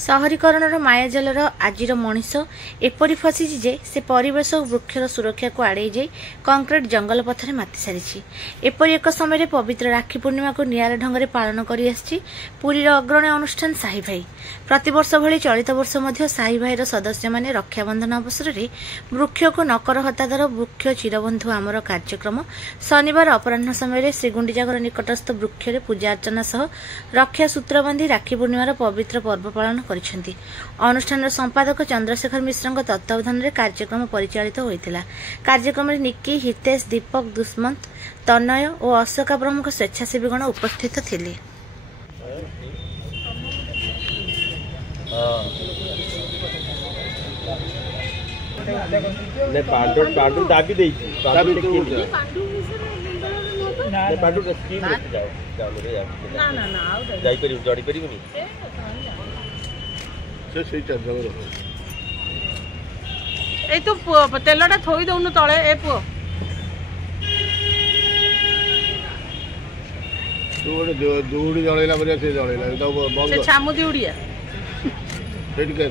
सहरीकरण मायाजालर आजिर मनीष एपरी फसी जे से परिवेश और वृक्षर सुरक्षा को आड़े जाई कंक्रीट जंगल पथरे माति सारी। एपरी एक समय पवित्र राखी पूर्णिमा को नियारा ढंग पालन कर पुरीर अग्रणी अनुष्ठान साही भाई। प्रतिवर्ष भली चलित वर्ष मध्य साही भाईर सदस्य माने रक्षाबंधन अवसर में वृक्ष को नकर हतादर वृक्ष चिरबंधु आमर कार्यक्रम शनिवार अपराह समय श्रीगुंडीजागर निकटस्थ वृक्ष पूजा अर्चना सह रक्षा सूत्र बांधी राखी पूर्णिमार पवित्र पर्व पालन करिसेंती। अनुष्ठान संपादक चंद्रशेखर मिश्र तत्वावधान में कार्यक्रम परिचालित होता। कार्यक्रम में निक्की, हितेश, दीपक, दुष्मंत, तनय और अशोका प्रमुख स्वेच्छासेवीगण उपस्थित थिले। पांडु दाबी देइछि पांडु टेकी ने पांडु स्कीम लेके जाओ ना ना ना जाई करी जड़ी करिवनी से सही चल ए तो तेलटा थोई दउनु तळे ए पो तू दूड़ी जळेला बरिया से जळेला तो बंद से छामु दिउडिया सेट कर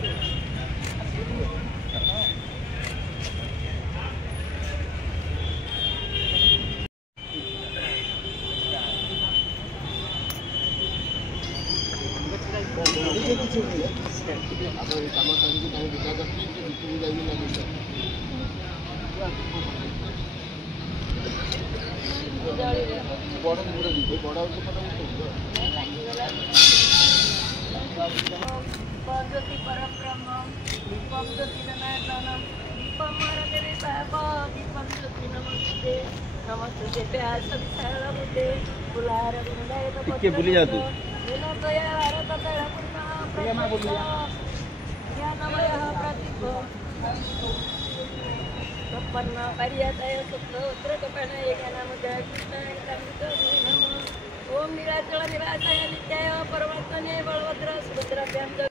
के भूली जा तू ओम नीलाचल निवासाय नित्याय परमात्मने बलभद्र सुभद्राभ्यां